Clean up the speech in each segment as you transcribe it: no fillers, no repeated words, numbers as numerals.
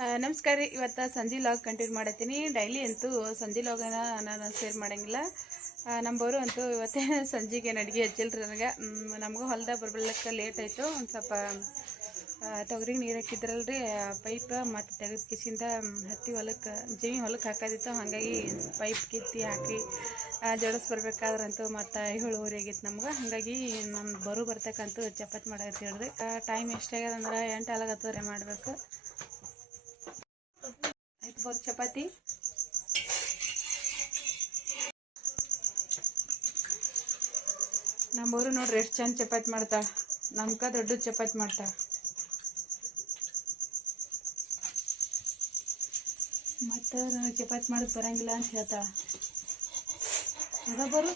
ನಮಸ್ಕಾರ ರೀ. ಇವತ್ತು ಸಂಜೆ ಲಾಗ್ ಕಂಟಿನ್ಯೂ ಮಾಡತ್ತೀನಿ. ಡೈಲಿ ಅಂತೂ ಸಂಜೆ ಲಾಗನ ನಾನು ಶೇರ್ ಮಾಡೋಂಗಿಲ್ಲ. ನಮ್ಮವರು ಅಂತೂ ಇವತ್ತೇ ಸಂಜೆಗೆ ಅಡುಗೆ ಹಚ್ಚಿಲ್ರಿ ನನಗೆ. ನಮಗೂ ಹೊಲ್ದಾಗ ಬರ್ಬರ್ಲಿಕ್ಕೆ ಲೇಟ್ ಆಯಿತು. ಒಂದು ಸ್ವಲ್ಪ ತೊಗರಿಗೆ ನೀರು ಹಾಕಿದ್ರಲ್ರಿ ಪೈಪ್ ಮತ್ತು ತೆಗೆದು ಕಿಸಿಂದ ಹತ್ತಿ ಹೊಲಕ್ಕೆ ಹೊಲಕ್ಕೆ ಹಾಕೋದಿತ್ತು. ಹಾಗಾಗಿ ಪೈಪ್ ಕಿತ್ತಿ ಹಾಕಿ ಜೋಡಿಸ್ಬರ್ಬೇಕಾದ್ರಂತೂ ಮತ್ತು ಇಳುವರಿ ಆಗಿತ್ತು ನಮ್ಗೆ. ಹಾಗಾಗಿ ನಮ್ಮ ಬರ್ತಕ್ಕಂತೂ ಚಪಾತಿ ಮಾಡಕ್ಕೆ ಹೇಳ್ರಿ. ಟೈಮ್ ಎಷ್ಟಾಗ್ಯದ ಅಂದ್ರೆ 8 ಆಗತ್ತವ್ರೆ ಮಾಡಬೇಕು. ಆಯ್ತು ಚಪಾತಿ ನಮ್ಮವರು ನೋಡ್ರಿ ಎಷ್ಟು ಚಂದ ಚಪಾತಿ ಮಾಡ್ತಾಳೆ. ನಮ್ಗೆ ದೊಡ್ಡ ಚಪಾತಿ ಮಾಡ್ತಾಳೆ. ಮತ್ತು ನನಗೆ ಚಪಾತಿ ಮಾಡೋದು ಬರೋಂಗಿಲ್ಲ ಅಂತ ಹೇಳ್ತಾಳೆ. ಬರು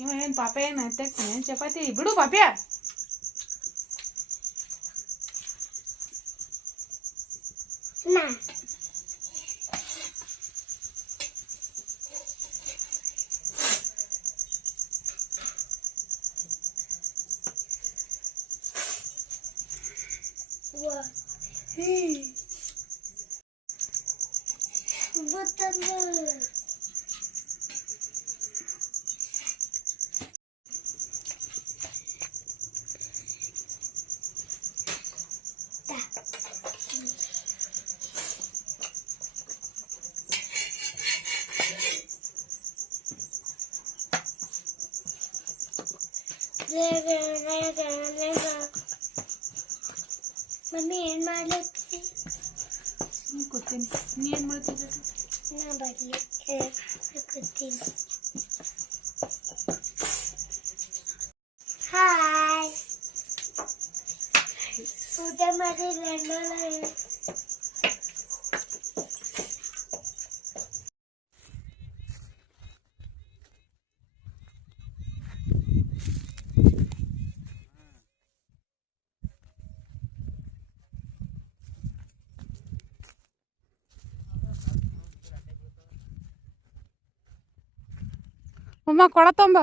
ಇವ ಏನು ಪಾಪ ಏನು ಹತ್ತಾಕ್ತಾನೆ ಚಪಾತಿ ಬಿಡು ಪಾಪ್ಯ. ಮಮ್ಮಿ ಏನು ಮಾಡ್ಲತ್ತಿ? ಕೂತೀನಿ. ನೀ ಏನು ಮಾಡ್ತಿದ್ದ? ನಾ ಬರಲಿ ಕೂತೀನಿ. ಹಾಯ್, ಊಟ ಮಾಡಿಲ್ಲ? ಅಮ್ಮ ಕೊಡತಂಬ.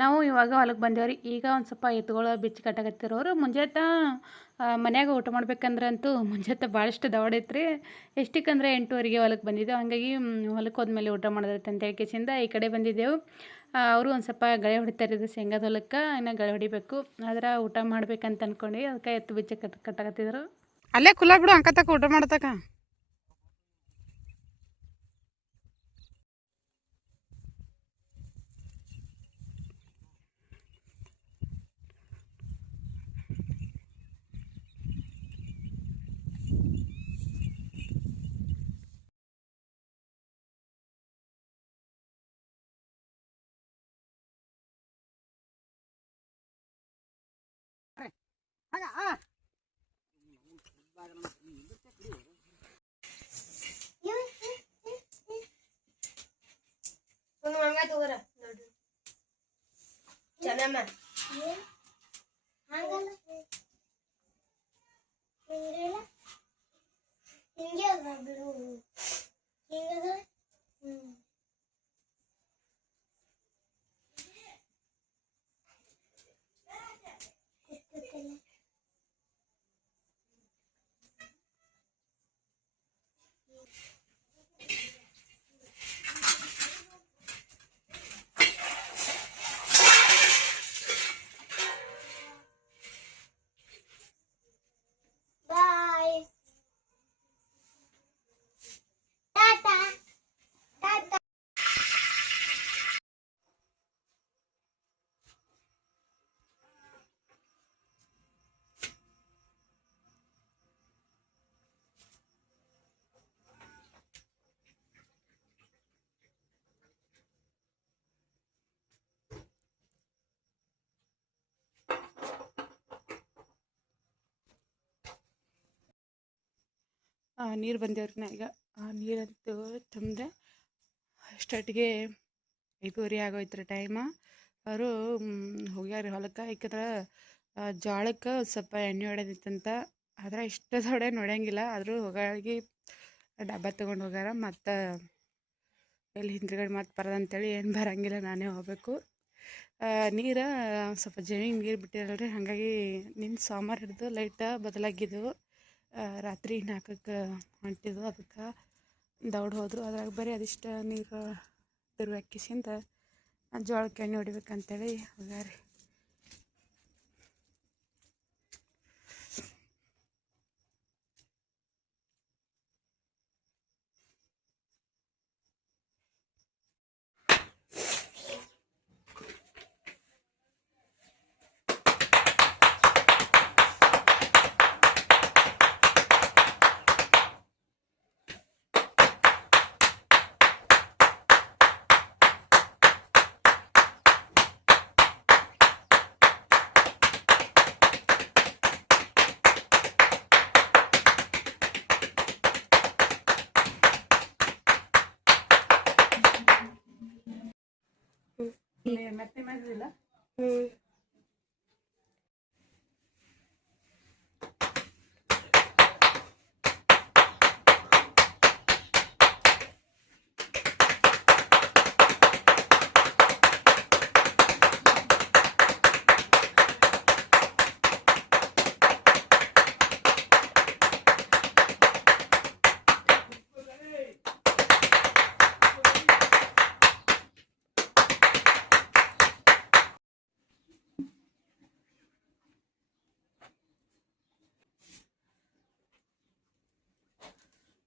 ನಾವು ಇವಾಗ ಹೊಲಕ್ಕೆ ಬಂದೇವ್ರಿ. ಈಗ ಒಂದು ಸ್ವಲ್ಪ ಎತ್ತುಗಳು ಬಿಚ್ಚಿ ಕಟ್ಟಾಕತ್ತಿರೋರು. ಮುಂಜಾನೆ ಮನ್ಯಾಗ ಊಟ ಮಾಡ್ಬೇಕಂದ್ರಂತೂ ಮುಂಜಾನೆ ಭಾಳಷ್ಟು ದವಡೈತ್ರಿ. ಎಷ್ಟಕ್ಕಂದ್ರೆ 8:30ಗೆ ಹೊಲಕ್ಕೆ ಬಂದಿದ್ದೆವು. ಹಾಗಾಗಿ ಹೊಲಕ್ಕೆ ಹೋದ್ಮೇಲೆ ಊಟ ಮಾಡೋದೈತೆ ಅಂತ ಹೇಳ್ಕೇಸಿಂದ ಈ ಕಡೆ ಬಂದಿದ್ದೆವು. ಅವರು ಒಂದು ಸ್ವಲ್ಪ ಗಳೆ ಹೊಡಿತಾರಿದ್ದು ಶೇಂಗಾದ ಹೊಲಕ್ಕೆ. ಇನ್ನು ಗಳೆ ಹೊಡಿಬೇಕು. ಆದ್ರೆ ಊಟ ಮಾಡ್ಬೇಕಂತ ಅಂದ್ಕೊಂಡು ಅದಕ್ಕೆ ಎತ್ತು ಬಿಚ್ಚಿ ಕಟ್ಟಾಕತ್ತಿದ್ರು. ಅಲ್ಲೇ ಕುಲ್ಲ ಬಿಡು ಅಂಕತಕ್ಕ ಊಟ ಮಾಡ್ತಕ್ಕ. ನೀರು ಬಂದೇವ್ರಿ ನಾ ಈಗ ನೀರಂತೂ ತಂದರೆ ಅಷ್ಟೊತ್ತಿಗೆ 5:30 ಆಗೋಯ್ತು ಟೈಮ. ಅವರು ಹೋಗ್ಯಾರ ಹೊಲಕ್ಕೆ. ಯಾಕಂದ್ರೆ ಜೋಳಕ್ಕೆ ಸ್ವಲ್ಪ ಎಣ್ಣೆ ಹೊಡೆದಿತ್ತಂತ. ಆದ್ರೆ ಇಷ್ಟು ದೊಡ್ಡ ನೋಡಂಗಿಲ್ಲ, ಆದರೂ ಹೋಗಾಗಿ ಡಬ್ಬ ತೊಗೊಂಡು ಹೋಗ್ಯಾರ. ಮತ್ತು ಎಲ್ಲಿ ಹಿಂದ್ಗಡೆ ಮತ್ತೆ ಬರೋದಂತೇಳಿ ಏನು ಬರೋಂಗಿಲ್ಲ, ನಾನೇ ಹೋಗ್ಬೇಕು. ನೀರು ಸ್ವಲ್ಪ ಜಮೀನ್ ನೀರು ಬಿಟ್ಟಿರಲ್ರಿ, ಹಾಗಾಗಿ ನಿನ್ನ ಸೋಮವಾರ ಹಿಡಿದು ಲೈಟ ಬದಲಾಗಿದ್ದವು. ರಾತ್ರಿ 4ಕ್ಕೆ ಹೊಂಟಿದ್ವು, ಅದಕ್ಕೆ ದೌಡ್ ಹೋದರು. ಅದ್ರಾಗ ಬರೀ ಅದಿಷ್ಟು ನೀರು ತಿರುವಾಕಿಸಿಂದ ಜೋಳಕ್ಕೆ ಎಣ್ಣೆ ಹೊಡಿಬೇಕಂತೇಳಿ ಹೋಗ್ಯಾರಿ. ಮತ್ತೆ ಮಾಡಿಲ್ಲ.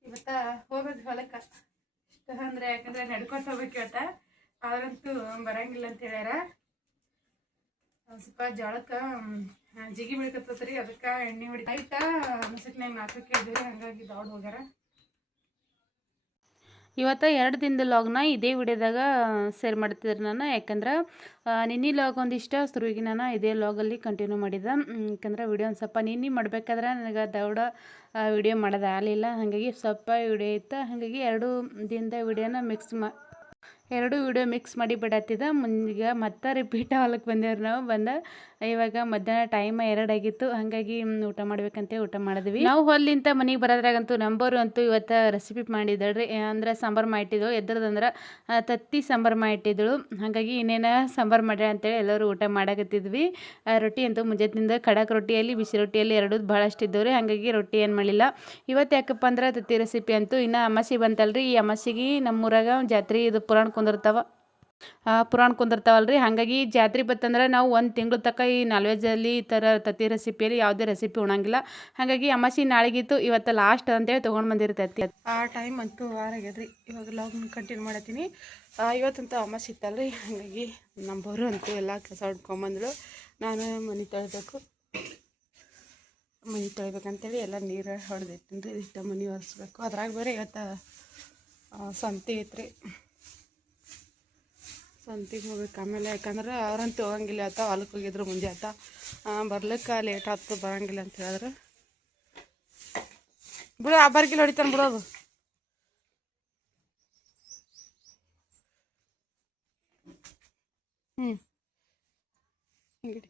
ಇವತ್ತ ಹೋಗ್ಬೇಕು ಹೊಲಕ್ಕೆ. ಇಷ್ಟ ಅಂದ್ರೆ ಯಾಕಂದ್ರೆ ನಡ್ಕೊತ ಹೋಗ್ಬೇಕು ಇವತ್ತ. ಅವ್ರಂತೂ ಬರಂಗಿಲ್ಲ ಅಂತ ಹೇಳ್ಯಾರ. ಸ್ವಲ್ಪ ಜೋಳಕ್ಕೆ ಜಿಗಿ ಬೀಳ್ಕತ್ತತ್ರಿ, ಅದಕ್ಕೆ ಎಣ್ಣೆ ಹೊಡಿ ಆಯ್ತಾ ಮಸಕ್ನಾಗ 4ಕ್ಕೆ ಇದ್ದೀವಿ, ಹಂಗಾಗಿ ದೌಡ್ ಹೋಗ್ಯಾರ. ಇವತ್ತು 2 ದಿನದ ಲಾಗ್ನ ಇದೇ ವಿಡಿಯೋದಾಗ ಶೇರ್ ಮಾಡ್ತಿದ್ರಿ ನಾನು. ಯಾಕಂದ್ರೆ ನಿನ್ನೆ ಲಾಗ್ ಒಂದಿಷ್ಟು ಶುರುವಿಗೆ ನಾನು ಇದೇ ಲಾಗಲ್ಲಿ ಕಂಟಿನ್ಯೂ ಮಾಡಿದ್ದೆ. ಯಾಕಂದ್ರೆ ವಿಡಿಯೋ ಒಂದು ಸ್ವಲ್ಪ ನಿನ್ನೆ ಮಾಡಬೇಕಾದ್ರೆ ನನಗೆ ದೌಡ ವಿಡಿಯೋ ಮಾಡೋದಾಗಲಿಲ್ಲ, ಹಾಗಾಗಿ ಸ್ವಲ್ಪ ವಿಡಿಯೋ ಇತ್ತು. ಹಾಗಾಗಿ 2 ದಿನದ ವಿಡಿಯೋನ ಎರಡು ವಿಡಿಯೋ ಮಿಕ್ಸ್ ಮಾಡಿ ಬಿಡತ್ತಿದ್ದ. ಮುಂದೆ ಮತ್ತೆ ರಿಪೀಟ್ ಹೊಲಕ್ಕೆ ಬಂದೇವ್ರಿ ನಾವು. ಇವಾಗ ಮಧ್ಯಾಹ್ನ ಟೈಮ್ 2 ಆಗಿತ್ತು, ಹಾಗಾಗಿ ಊಟ ಮಾಡ್ಬೇಕಂತ ಊಟ ಮಾಡಿದ್ವಿ. ನಾವು ಹೊಲಿಂತ ಮನೆಗೆ ಬರೋದ್ರಾಗಂತೂ ನಂಬರು ಅಂತೂ ಇವತ್ತು ರೆಸಿಪಿ ಮಾಡಿದಳ್ರಿ. ಅಂದ್ರೆ ಸಾಂಬಾರು ಮಾಡಿಟ್ಟಿದ್ದಳು. ಎದ್ರದಂದ್ರೆ ತತ್ತಿ ಸಾಂಬಾರು ಮಾಡಿಟ್ಟಿದ್ದಳು. ಹಾಗಾಗಿ ಇನ್ನೇನು ಸಾಂಬಾರು ಮಾಡ್ಯಾಳ ಅಂತೇಳಿ ಎಲ್ಲರೂ ಊಟ ಮಾಡಕತ್ತಿದ್ವಿ. ರೊಟ್ಟಿ ಅಂತೂ ಮುಂಜಾನಿಂದ ಖಡಕ್ ರೊಟ್ಟಿಯಲ್ಲಿ ಬಿಸಿ ರೊಟ್ಟಿಯಲ್ಲಿ ಎರಡೂ ಭಾಳಷ್ಟು ಇದ್ದವ್ರಿ, ಹಾಗಾಗಿ ರೊಟ್ಟಿ ಏನು ಮಾಡಲಿಲ್ಲ. ಇವತ್ತು ಯಾಕಪ್ಪ ಅಂದ್ರೆ ತತ್ತಿ ರೆಸಿಪಿ ಅಂತೂ ಇನ್ನು ಅಮಾಸೆ ಬಂತಲ್ರಿ. ಈ ಅಮಾಸೆಗೆ ನಮ್ಮೂರಾಗ ಜಾತ್ರೆ ಇದು ಪುರಾಣ ಕುಂದಿರ್ತಾವಲ್ರಿ. ಹಾಗಾಗಿ ಜಾತ್ರೆ ಬತ್ತಂದ್ರೆ ನಾವು 1 ತಿಂಗಳು ತನಕ ಈ ನಾಲ್ವೆಜ್ಜಲ್ಲಿ ಈ ಥರ ತತ್ತಿ ರೆಸಿಪಿಯಲ್ಲಿ ಯಾವುದೇ ರೆಸಿಪಿ ಉಣಂಗಿಲ್ಲ. ಹಾಗಾಗಿ ಅಮಾಸೆ ನಾಳೆಗಿತ್ತು, ಇವತ್ತು ಲಾಸ್ಟ್ ಅಂತೇಳಿ ತೊಗೊಂಡು ಬಂದಿರ್ತೈತಿ. ಆ ಟೈಮ್ ಅಂತೂ ವಾರಾಗ್ಯದ್ರಿ. ಇವಾಗ ಲಾಗ್ನ ಕಂಟಿನ್ಯೂ ಮಾಡತ್ತೀನಿ. ಇವತ್ತಂತೂ ಅಮಾಸೆ ಇತ್ತಲ್ರಿ, ಹಾಗಾಗಿ ನಂಬೋರು ಅಂತೂ ಎಲ್ಲ ಕೆಲಸ ಹೊಡ್ಕೊಂಬಂದಳು. ನಾನು ಮನೆ ತೊಳಿಬೇಕಂತೇಳಿ ಎಲ್ಲ ನೀರು ಹೊಡೆದಿಟ್ಟಿನಿ ರೀ. ಇಷ್ಟ ಮನೆ ಒರೆಸ್ಬೇಕು. ಅದ್ರಾಗ ಬೇರೆ ಇವತ್ತು ಸಂತೆ ಐತ್ರಿ, ಸಂತಿಗೆ ಹೋಗ್ಬೇಕು ಆಮೇಲೆ. ಯಾಕಂದ್ರೆ ಅವ್ರಂತೂ ಹೋಗಂಗಿಲ್ಲ. ಹೊಲಕ್ಕೆ ಹೋಗಿದ್ರು ಮುಂಜಾನೆ. ಬರ್ಲಿಕ್ಕೆ ಲೇಟ್ ಆಯ್ತು, ಬರೋಂಗಿಲ್ಲ ಅಂತ ಹೇಳಿದ್ರು. ಬಿಡು, ಆ ಬರ್ಗಿಲ್ಲ ಹೊಡಿತಾನೆ ಬಿಡೋದು. ಹಿಂಗಿಡಿ.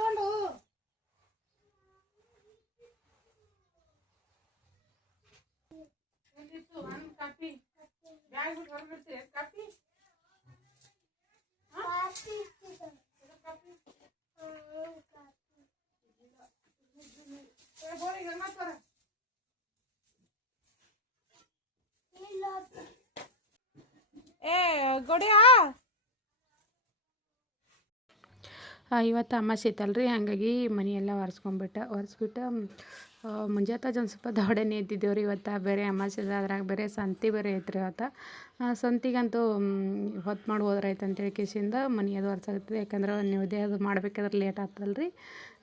ತೊಗೊಂಡು ಎಲ್ಲಿತ್ತು ಒಂದು ಕಾಪಿ ಬ್ಯಾಗ್ ಬಿಟ್ಟು ಹೊರಗಿಡ್ತೀರಿ ಕಾಪಿ ಏ ಗೊಡಿಯಾ ಇವತ್ತು ಅಮಾಸೆ ಐತಲ್ರಿ ಹಾಗಾಗಿ ಮನೆಯೆಲ್ಲ ಒರೆಸ್ಬಿಟ್ಟು ಮುಂಜಾನೆ ಒಂದು ಸ್ವಲ್ಪ ದೊಡ್ಡನೆ ಎದ್ದಿದ್ದೇವೆ ರೀ ಇವತ್ತು ಬೇರೆ ಅಮಾಸೆ ಅದ್ರಾಗ ಬೇರೆ ಸಂತೆ ಬೇರೆ ಐತ್ರಿ ಇವತ್ತು ಸಂತಿಗಂತೂ ಹೊತ್ತು ಮಾಡಿ ಹೋದ್ರಾಯ್ತು ಅಂತೇಳಿ ಕೇಸಿಂದ ಮನೆ ಅದು ಒರೆಸಾಗ್ತದೆ ಯಾಕಂದ್ರೆ ನೀವು ಅದು ಮಾಡ್ಬೇಕಾದ್ರೆ ಲೇಟ್ ಆಗ್ತದಲ್ರಿ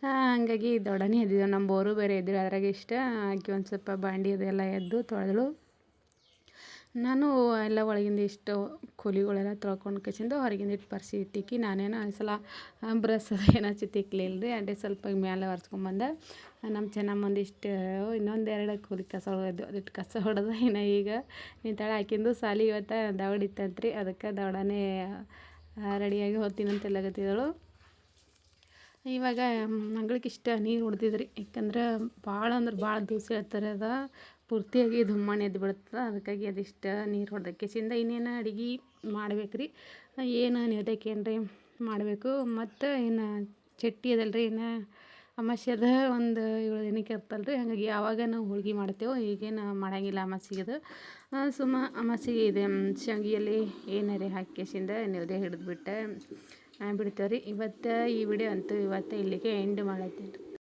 ಹಾಗಾಗಿ ದೊಡ್ಡನೆ ಎದ್ದಿದ್ದೇವೆ ನಮ್ಮ ಬೋರು ಬೇರೆ ಎದ್ದಿಲ್ಲ ಅದ್ರಾಗ ಇಷ್ಟ ಆಕಿ ಒಂದು ಸ್ವಲ್ಪ ಬಾಂಡಿ ಅದೆಲ್ಲ ಎದ್ದು ತೊಳೆದಳು ನಾನು ಎಲ್ಲ ಒಳಗಿಂದ ಇಷ್ಟು ಕೂಲಿಗಳೆಲ್ಲ ತೊಳ್ಕೊಂಡು ಕೇಸಿಂದ ಹೊರಗಿಂದ ಇಟ್ಟು ಪರ್ಸಿ ತಿಕ್ಕಿ ನಾನೇನೋ ಈ ಸಲ ಬ್ರಷ್ ಅದು ಏನೋ ತಿಕ್ಕಲಿಲ್ಲ ರೀ ಅದೇ ಸ್ವಲ್ಪ ಮೇಲೆ ಒರೆಸ್ಕೊಂಬಂದೆ ನಮ್ಮ ಚೆನ್ನಮ್ಮಂದಿಷ್ಟು ಇನ್ನೊಂದೆರಡು ಕೂಲಿ ಕಸ ಹೊಡೆದು ಅದಿಟ್ಟು ಕಸ ಹೊಡೆದು ಇನ್ನು ಈಗ ನಿಂತಾಳೆ ಹಾಕಿಂದು ಸಾಲಿ ಇವತ್ತು ದವಡಿತ್ತಂತ್ರಿ ಅದಕ್ಕೆ ದವಡನೇ ರೆಡಿಯಾಗಿ ಹೋಗ್ತೀನಿ ಅಂತ ಎಲ್ಲಗತ್ತಿದಳು ಇವಾಗ ಮಂಗಳಿಗೆ ಇಷ್ಟ ನೀರು ಹೊಡೆದಿದ್ರಿ ಯಾಕಂದ್ರೆ ಭಾಳ ಅಂದ್ರೆ ಭಾಳ ದಿವಸ ಹೇಳ್ತಾರೆ ಅದ ಪೂರ್ತಿಯಾಗಿ ಧುಮ್ಮಣ್ಣೆ ಎದ್ದು ಬಿಡುತ್ತೆ ಅದಕ್ಕಾಗಿ ಅದಿಷ್ಟು ನೀರು ಹೊಡೆದಕ್ಕೆಸಿಂದ ಇನ್ನೇನು ಅಡುಗೆ ಮಾಡ್ಬೇಕು ರೀ ಏನು ನೈವೇದ್ಯಕ್ಕೆ ಏನ್ರಿ ಮಾಡಬೇಕು ಮತ್ತು ಇನ್ನು ಚಟ್ನಿ ಅದಲ್ರಿ ಇನ್ನು ಅಮಾಸೆ ಅದ ಒಂದು 7 ದಿನಕ್ಕೆ ಇರ್ತಲ್ರಿ ಹಾಗಾಗಿ ಯಾವಾಗ ನಾವು ಹೋಳ್ಗೆ ಮಾಡ್ತೇವೆ ಈಗೇನು ಮಾಡೋಂಗಿಲ್ಲ ಅಮಾಸೆಗೆ ಸುಮ್ಮ ಅಮಾಸೆಗೆ ಇದೆ ಶಾವಿಗೆಯಲ್ಲಿ ಏನಾರೇ ಹಾಕಿಸಿಂದ ನೈವೇದ್ಯ ಹಿಡಿದ್ಬಿಟ್ಟು ಬಿಡ್ತೇವೆ ರೀ ಇವತ್ತು ಈ ವಿಡಿಯೋ ಅಂತೂ ಇವತ್ತು ಇಲ್ಲಿಗೆ ಎಂಡ್ ಮಾಡತ್ತೀನಿ